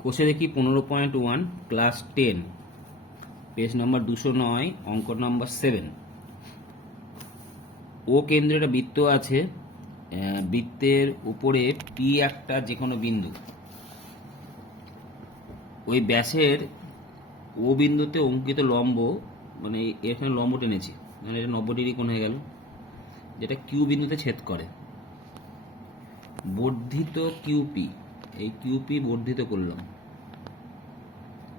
কোষে দেখি পনেরো point one class ten page number দুশো নয় অঙ্ক নম্বর সেভেন ও কেন্দ্রে একটা বৃত্ত আছে বৃত্তের উপরে পি একটা যে কোনো বিন্দু। ওই ব্যাসের ও বিন্দুতে অঙ্কিত লম্ব মানে এখানে লম্ব টেনেছি। মানে এটা নব্বই ডিগ্রি কোণ হয়ে গেল, যেটা কিউ বিন্দুতে ছেদ করে। বর্ধিত কিউপি এই কিউপি বর্ধিত করলাম।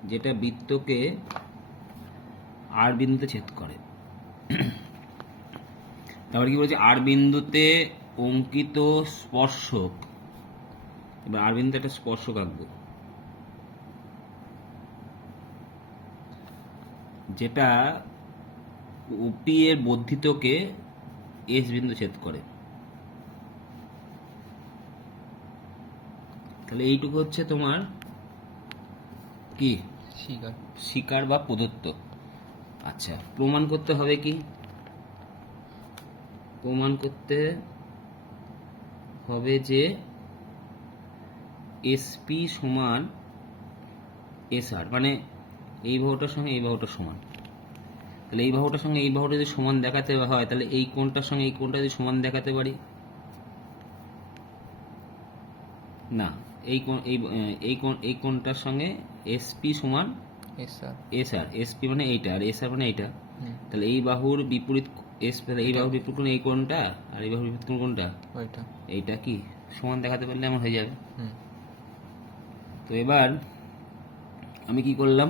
যেটা বৃত্তকে আর বিন্দুতে ছেদ করে। তারপর কি বলছে? আর বিন্দুতে অঙ্কিত স্পর্শক। এবার আর বিন্দুতে একটা স্পর্শক আঁকবো। যেটা ওপি এর বর্ধিতকে এস বিন্দু ছেদ করে। তাহলে এইটুকু হচ্ছে তোমার কি? শিকার। শিকার বা প্রদত্ত। আচ্ছা প্রমাণ করতে হবে কি? প্রমাণ করতে হবে যে এসপি সমান এসআর মানে এই বাহুটার সঙ্গে এই বাহুটা সমান। তাহলে এই বাহুটার সঙ্গে এই বাহুটা যদি সমান দেখাতে হয় তাহলে এই কোণটার সঙ্গে এই কোণটা যদি সমান দেখাতে পারি? না। এই কোণ এই এই কোণ এই কোণটার সঙ্গে এসপি সমান S sir S R SP মানে এইটা আর এস আর মানে এইটা। তাহলে এই বাহুর বিপরীত এস তাহলে এই বাহুর বিপরীত কোণ এই কোণটা আর এই বাহুর বিপরীত কোণ কোনটা ওইটা। এইটা কি? সমান দেখাতে পারলে আমার হয়ে যাবে। তো এবার আমি কি করলাম?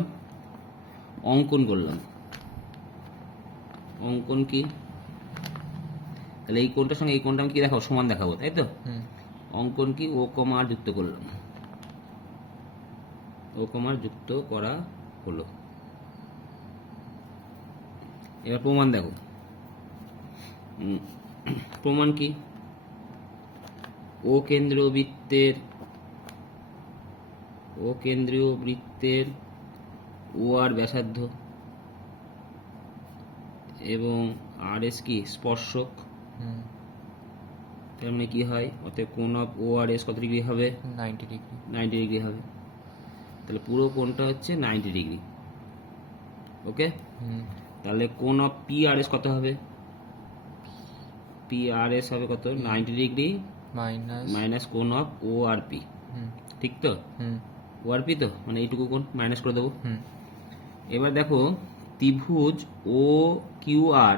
অঙ্কন করলাম। অঙ্কন কি? তাহলে এই কোণটার সঙ্গে এই কোণটা আমি কি দেখাবো? সমান দেখাবো তাই তো? হুম। অঙ্কন কি ও কমার যুক্ত করলাম ও কমার যুক্ত করা হলো। এবার প্রমাণ দেখো। প্রমাণ কি? ও কেন্দ্রীয় বৃত্তের, ও কেন্দ্রীয় বৃত্তের ও আর ব্যাসার্ধ এবং আর এস কি? স্পর্শক। তার মানে কি হয়? অতএব কোণ অফ ও আর এস কত ডিগ্রি হবে? নাইনটি ডিগ্রি নাইনটি ডিগ্রি হবে। তাহলে পুরো কোণটা হচ্ছে নাইনটি ডিগ্রি ওকে তাহলে কোণ অফ পি আর এস কত হবে? পি আর এস হবে কত? নাইনটি ডিগ্রি মাইনাস মাইনাস কোণ অফ ও আর পি ঠিক তো? ও আর পি তো? মানে এইটুকু কোণ মাইনাস করে দেবো। হুম। এবার দেখো ত্রিভুজ ও কিউ আর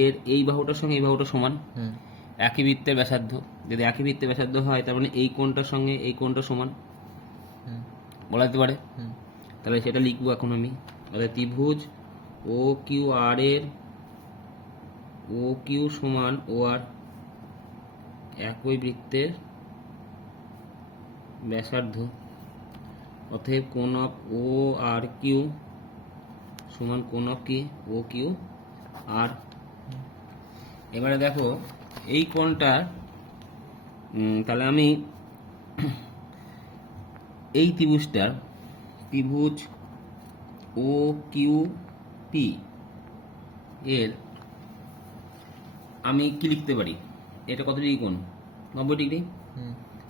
এর এই বাহুটার সঙ্গে এই বাহুটা সমান। হুম। একই বৃত্তের ব্যাসার্ধ। যদি একই বৃত্তে ব্যাসার্ধ হয় তার মানে এই কোণটার সঙ্গে এই কোণটা সমান। বলা যেতে পারে? তাহলে সেটা লিখব এখন আমি। অর্থাৎ ত্রিভুজ ও কিউ আর এর ও কিউ সমান ও আর একই বৃত্তের ব্যাসার্ধ। অতএব কোণ অফ ও আর কিউ সমান কোণ অফ কি? ও কিউ আর এবারে দেখো এই কোণটা তাহলে আমি এই ত্রিভুজটার ত্রিভুজ ও কিউ পি এর আমি কি লিখতে পারি? এটা কত ডিগ্রি কোণ? নব্বই ডিগ্রি?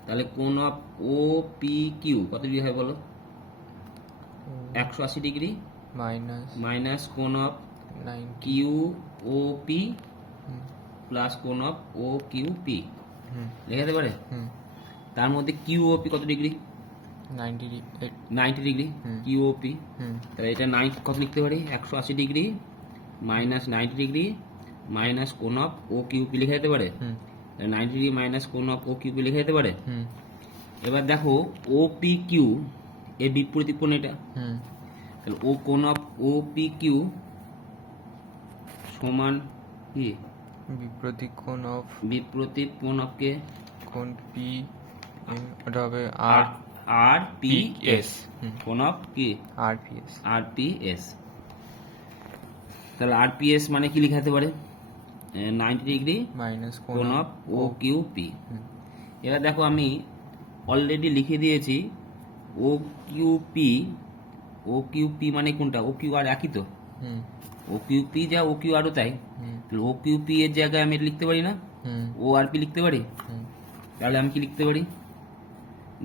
তাহলে কোণ অফ ও পি কিউ কত ডিগ্রি হয় বলো? একশো আশি ডিগ্রি? মাইনাস মাইনাস কোণ of Q O P plus কোণ অফ ও কিউ পি হুম। লেখা যেতে পারে? তার মধ্যে কিউ ও পি কত degree ninety degree Q O P হুম। তাহলে এটা নাইন কত লিখতে পারি? একশো আশি degree minus ninety degree minus কোন অফ ও কিউপি লেখা যেতে পারে? নাইনটি ডিগ্রি মাইনাস কোন অফ ও কিউপি লেখা যেতে পারে? এবার দেখো ও পি কিউ এর বিপরীত কোণ এটা। তাহলে ও কোন অফ ও পি কিউ সমান কি? বিপ্রতীক কোণ অফ? বিপ্রতীত কোণ অফ কে কোণ পি ওটা হবে আর আর পি এস কোণ অফ কি? R P S R P S তাহলে আর পি এস মানে কি লেখা যেতে পারে? নাইনটি ডিগ্রি মাইনাস কোণ অফ? ও কিউ পি এবার দেখো আমি অলরেডি লিখে দিয়েছি O Q P O Q P মানে কোনটা? ও কিউ আর একই তো? ও কিউ পি যা ও কিউ আরও তাই। তাহলে ও কিউ পি এর জায়গায় আমি লিখতে পারি না? ও আর পি লিখতে পারি? তাহলে আমি কি লিখতে পারি?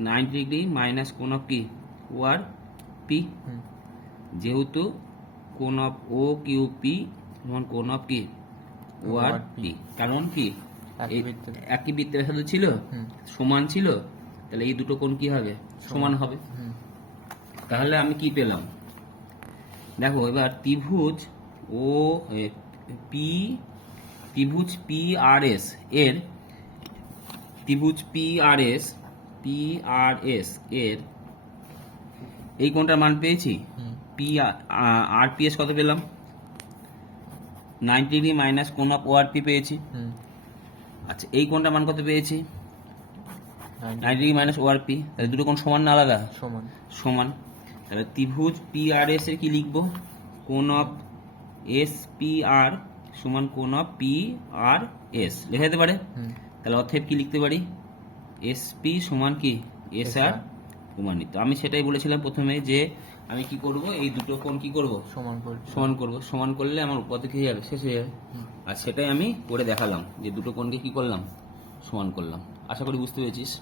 নাইনটি ডিগ্রি মাইনাস কোন অফ কি ও আর পি যেহেতু কোন অফ ও কিউ পি সমান কোন অফ কি ও আর পি কারণ কি? একই বৃত্তের। বৃত্তের সাথে ছিল? সমান ছিল? তাহলে এই দুটো কোণ কি হবে? সমান। হবে। তাহলে আমি কি পেলাম? দেখো এবার ত্রিভুজ ও পি ত্রিভুজ পি আর এস এর ত্রিভুজ P R S P R S এর এই কোনটার মান পেয়েছি? পি আর পি এস কত পেলাম? নাইনটি ডিগ্রি মাইনাস কোন অফ ও আর পি পেয়েছি। আচ্ছা এই কোনটার মান কত পেয়েছি? Ninety degree minus O R P তাহলে দুটো কোন সমান না আলাদা? সমান। সমান। তাহলে ত্রিভুজ পি আর এস এর কি লিখব? কোন অফ এস পি আর সমান কোন পি আর এস লেখা যেতে পারে? তাহলে অতএব কি লিখতে পারি? এস পি সমান কি? এস আর প্রমাণিত। আমি সেটাই বলেছিলাম প্রথমে যে আমি কি করব? এই দুটো কোণ কি করব? সমান করে সমান করব। সমান করলে আমার উপাধি হয়ে যাবে শেষ হয়ে যাবে। আর সেটাই আমি করে দেখালাম যে দুটো কোণকে কি করলাম? সমান করলাম। আশা করি বুঝতে পেরেছিস?